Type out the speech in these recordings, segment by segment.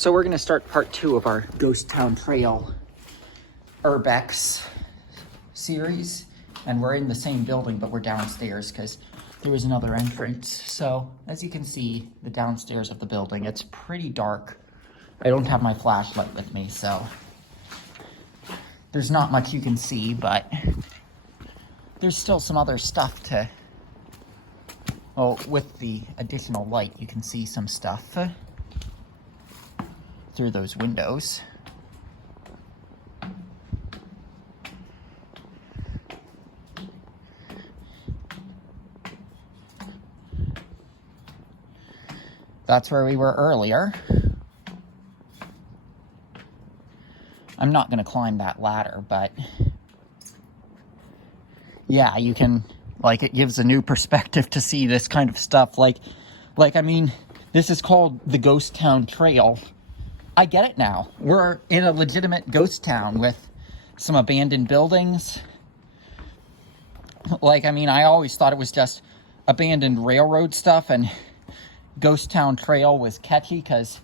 So we're going to start part 2 of our Ghost Town Trail Urbex series. And we're in the same building, but we're downstairs because there was another entrance. So as you can see, the downstairs of the building, it's pretty dark. I don't have my flashlight with me, so there's not much you can see, but there's still some other stuff to... Well, with the additional light, you can see some stuff through those windows. That's where we were earlier. I'm not going to climb that ladder, but yeah, you can, like, it gives a new perspective to see this kind of stuff. Like, I mean, this is called the Ghost Town Trail. I get it now. We're in a legitimate ghost town with some abandoned buildings. Like, I mean, I always thought it was just abandoned railroad stuff, and Ghost Town Trail was catchy because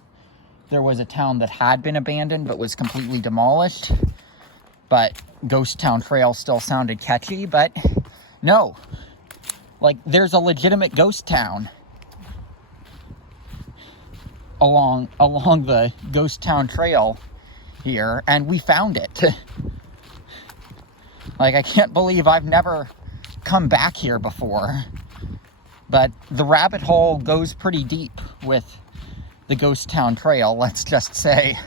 there was a town that had been abandoned but was completely demolished. But Ghost Town Trail still sounded catchy, but no. Like, there's a legitimate ghost town along the Ghost Town Trail here, and we found it. Like, I can't believe I've never come back here before. But the rabbit hole goes pretty deep with the Ghost Town Trail, let's just say.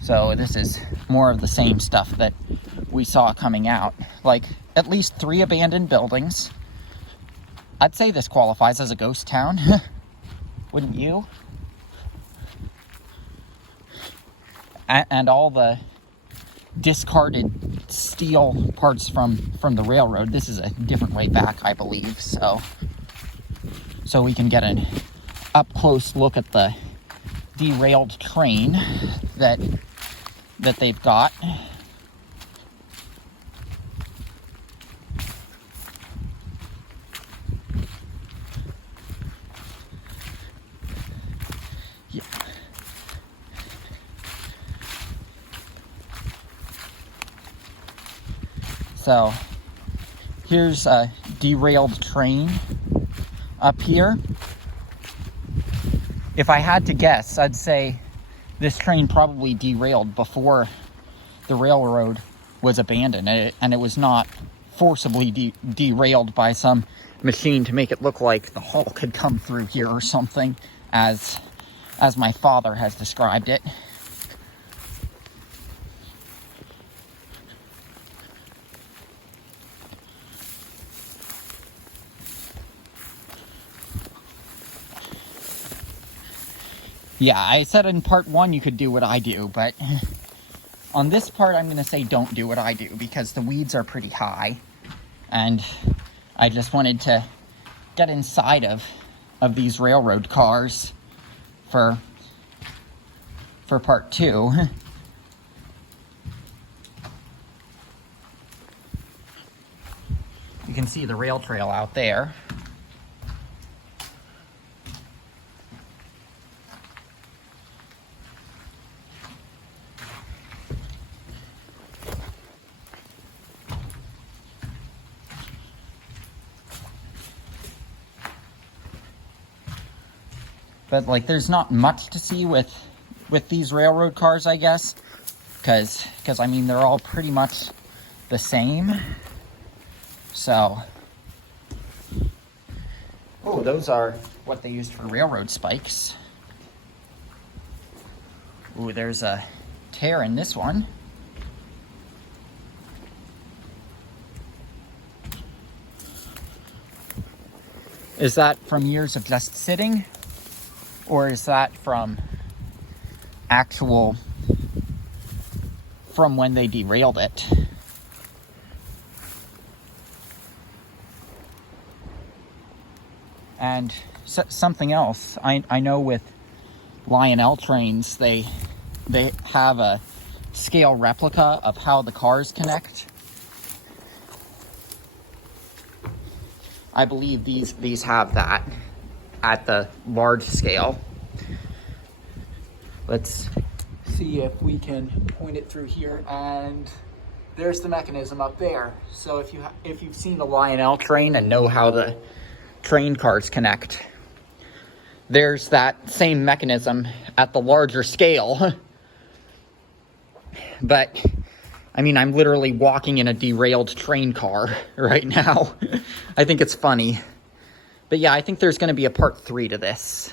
So this is more of the same stuff that we saw coming out. Like, at least 3 abandoned buildings. I'd say this qualifies as a ghost town. Wouldn't you? And all the discarded steel parts from the railroad. This is a different way back, I believe. So we can get an up-close look at the derailed train that they've got. Yeah. So here's a derailed train up here. If I had to guess, I'd say this train probably derailed before the railroad was abandoned, and it was not forcibly derailed by some machine to make it look like the Hulk had come through here or something, as my father has described it. Yeah, I said in part 1 you could do what I do, but on this part I'm going to say don't do what I do, because the weeds are pretty high, and I just wanted to get inside of these railroad cars for part 2. You can see the rail trail out there. But, like, there's not much to see with these railroad cars, I guess. Because, I mean, they're all pretty much the same. So. Oh, those are what they used for railroad spikes. Ooh, there's a tear in this one. Is that from years of just sitting? Or is that from when they derailed it? And something else, I know with Lionel trains, they have a scale replica of how the cars connect. I believe these have that at the large scale. Let's see if we can point it through here, and there's the mechanism up there. So if you've seen the Lionel train and know how the train cars connect, there's that same mechanism at the larger scale. But I mean, I'm literally walking in a derailed train car right now. I think it's funny. But yeah, I think there's going to be a part 3 to this.